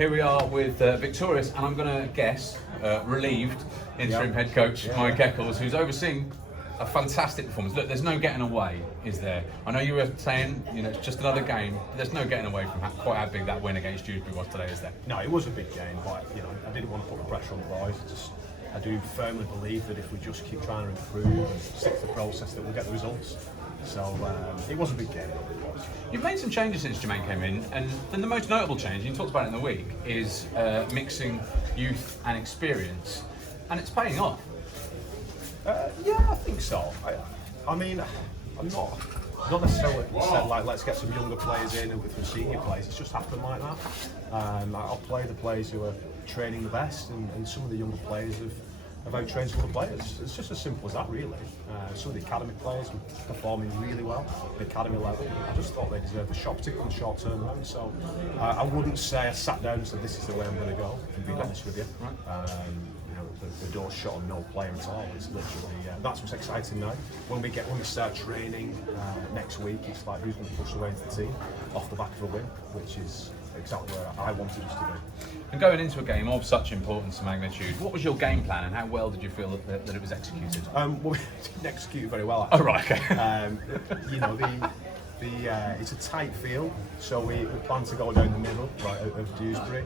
Here we are with victorious, and I'm going to guess, relieved interim head coach Mike Eccles, who's overseeing a fantastic performance. Look, there's no getting away, is there? I know you were saying, it's just another game. But there's no getting away from quite how big that win against Dewsbury was today, is there? No, it was a big game, but I didn't want to put the pressure on the boys. I do firmly believe that if we just keep trying to improve and stick to the process, that we'll get the results. So it was a big game. You've made some changes since Jermaine came in, and then the most notable change, you talked about it in the week, is mixing youth and experience, and it's paying off. Yeah, I think so. I mean, I'm not necessarily said like let's get some younger players in and with some senior players. It's just happened like that. I'll play the players who are training the best, and some of the younger players have out-trained some of the players. It's just as simple as that, really. Some of the academy players were performing really well at the academy level. I just thought they deserved a shot, particularly in the short term run. So I wouldn't say I sat down and said this is the way I'm going to go, to be honest with you. The door's shut on no player at all. It's literally that's what's exciting now. When we start training next week, it's like who's going to push the way into the team off the back of a win, which is exactly where I wanted us to be. And going into a game of such importance and magnitude, what was your game plan, and how well did you feel that it was executed? Well, we didn't execute very well, actually. Oh, right, okay. It's a tight field, so we plan to go down the middle of Dewsbury.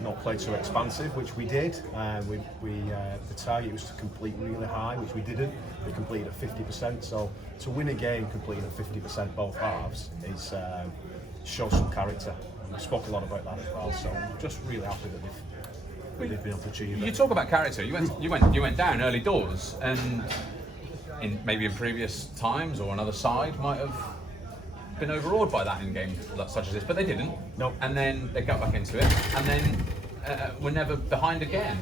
Not play too expansive, which we did. The target was to complete really high, which we didn't. We completed at 50%. So to win a game completing at 50% both halves is shows some character. And we spoke a lot about that as well. So I'm just really happy that they've been able to achieve it. You talk about character. You went down early doors, and maybe in previous times or another side might have been overawed by that in games such as this, but they didn't. No. And then they got back into it, and then were never behind again.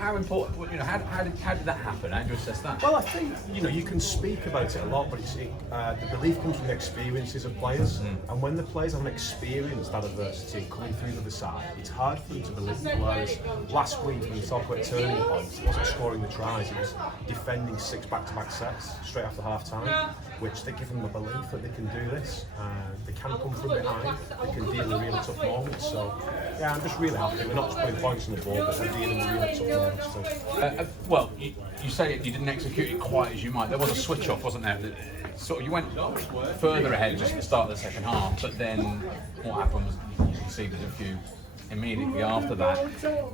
How important? How did that happen? How do you assess that? Well, I think you can speak about it a lot, but the belief comes from the experiences of players, and when the players haven't experienced that adversity coming through the other side, it's hard for them to believe. Whereas last week, when we talked about turning points, it wasn't scoring the tries; it was defending 6 back-to-back sets straight after half-time, which they give them a belief that they can do this. They can come from behind. They can deal with really tough moments. So, yeah, I'm just really happy. We're not just putting points on the board, but we're dealing with really tough moments. Well, you say you didn't execute it quite as you might. There was a switch off, wasn't there? Sort of, you went further ahead just at the start of the second half, but then what happened was you conceded a few immediately after that.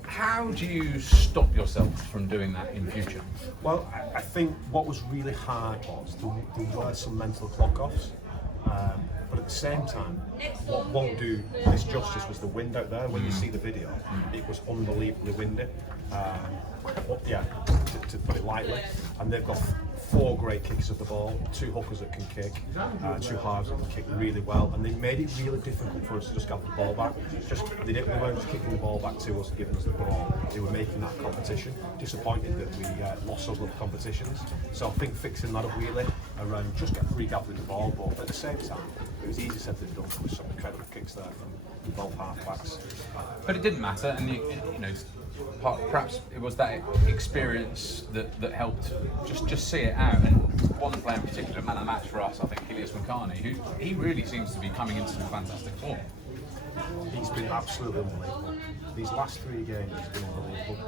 How do you stop yourself from doing that in future? Well, I think what was really hard was there were some mental clock-offs. But at the same time, what won't do this justice was the wind out there. When you see the video, it was unbelievably windy. To put it lightly. And they've got 4 great kickers of the ball, 2 hookers that can kick, 2 halves that can kick really well, and they made it really difficult for us to just get the ball back. They weren't just kicking the ball back to us and giving us the ball. They were making that competition. Disappointed that we lost those little competitions. So I think fixing that up really around just regathering the ball, but at the same time, it was easier said than done. There was some incredible kicks there from both half-backs. But it didn't matter, and perhaps it was that experience that helped just see it out. And one player in particular, man of the match for us, I think, Julius Mccarney, who he really seems to be coming into some fantastic form. He's been absolutely unbelievable. These last 3 games, he's been unbelievable.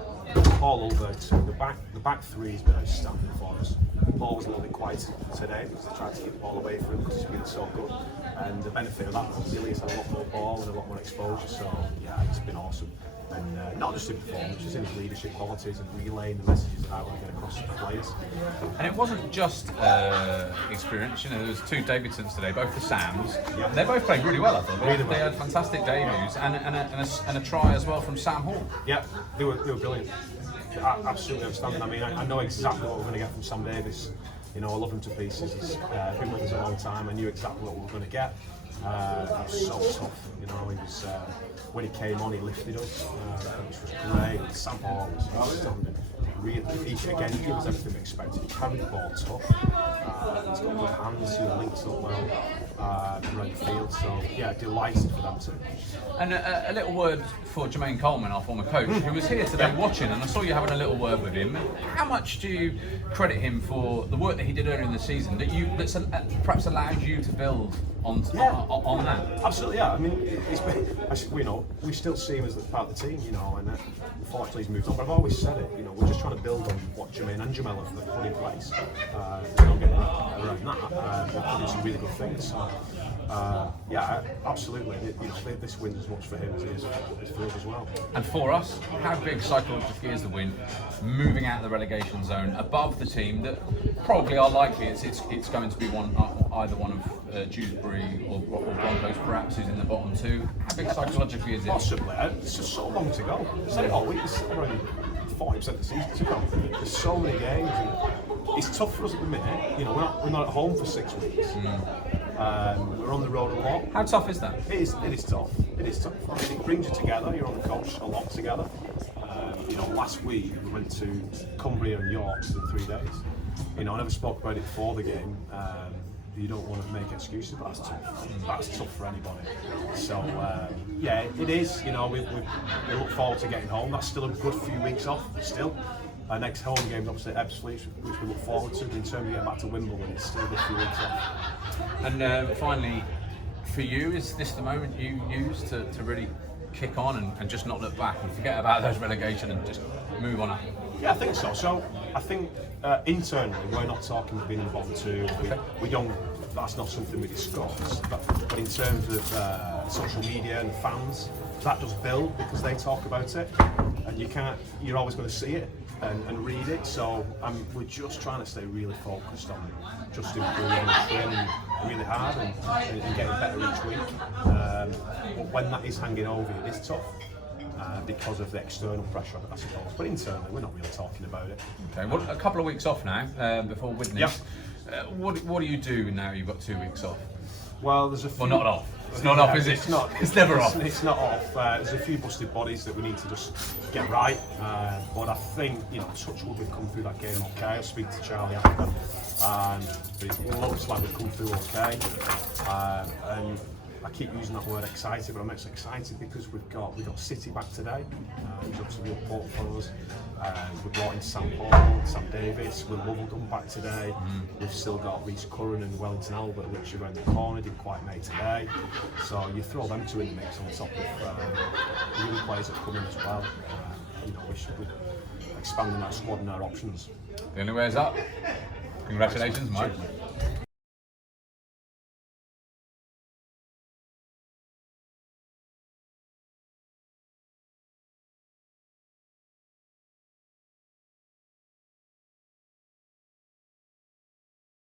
All over too. The back 3 has been outstanding for us. Paul was a little bit quiet today because they tried to keep the ball away from him because he's been so good. And the benefit of that was Julius had a lot more ball and a lot more exposure. So yeah, it's been awesome. And not just in performance, just in his leadership qualities and relaying the messages that I want to get across to the players. And it wasn't just experience. There was 2 Davidsons today, both the Sams. Yeah. They both played really well, I thought. Really They had fantastic debuts and a try as well from Sam Hall. Yeah, they were brilliant. Absolutely outstanding. I mean, I know exactly what we're going to get from Sam Davis. I love him to pieces. He's been with us a long time. I knew exactly what we were going to get. He was so tough. He was when he came on, he lifted us, which was great. Sam Hall was outstanding. Really, he gives everything we expected. He carried the ball tough. He's got good hands. He links up well around the field. So yeah, delighted for them too. And a little word for Jermaine Coleman, our former coach, who was here today watching, and I saw you having a little word with him. How much do you credit him for the work that he did earlier in the season that's perhaps allowed you to build on that? Absolutely, yeah. I mean, we still see him as part of the team, and unfortunately he's moved on. But I've always said it, we're just trying to build on what Jermaine and Jamel have put in place. We're not getting around that. We're putting some really good things. So, yeah, absolutely. This win as much for him as it is for us as well. And for us, how big psychologically is the win? Moving out of the relegation zone, above the team that probably are likely it's going to be either one of Dewsbury or Broncos, perhaps, who's in the bottom two. How big psychologically is it? Possibly. It's just so long to go. I said it all week. There's still around 40% of the season to go. There's so many games. And it's tough for us at the minute. We're not at home for 6 weeks. We're on the road a lot. How tough is that? It is tough. It is tough. I mean, it brings you together. You're on the coach a lot together. Last week we went to Cumbria and York in 3 days. I never spoke about it before the game. You don't want to make excuses, but that's tough. That's tough for anybody. So yeah, it is. We look forward to getting home. That's still a good few weeks off. Still, our next home game is obviously Eccles, which we look forward to. In terms of getting back to Wimbledon, it's still a good few weeks off. And finally, for you, is this the moment you use to really kick on and just not look back and forget about those relegation and just move on up? Yeah, I think so. So I think internally we're not talking about being in the bottom two. We don't. That's not something we discuss. But in terms of social media and fans, that does build because they talk about it, and you're always going to see it and read it. So we're just trying to stay really focused on just improving and training really hard and getting better each week. But when that is hanging over you, it is tough. Because of the external pressure, I suppose. But internally, we're not really talking about it. Okay, well, a couple of weeks off now before Widnes. Yep. What do you do now you've got 2 weeks off? Well, there's a few... Well, not off. It's not off, is it? It's not. It's never off. It's not off. There's a few busted bodies that we need to just get right. But I think, touch wood, we've come through that game okay. I'll speak to Charlie after. But it looks like we've come through okay. And I keep using that word excited, but I'm actually excited because we've got City back today. He's obviously important for us. We brought in Sam Paul, Sam Davis, Will Wobbledon back today. We've still got Reece Curran and Wellington Albert, which are around the corner, didn't quite make today. So you throw them two in the mix on top of the new players that come in as well. We should be expanding our squad and our options. The only way is up. Congratulations, Mike.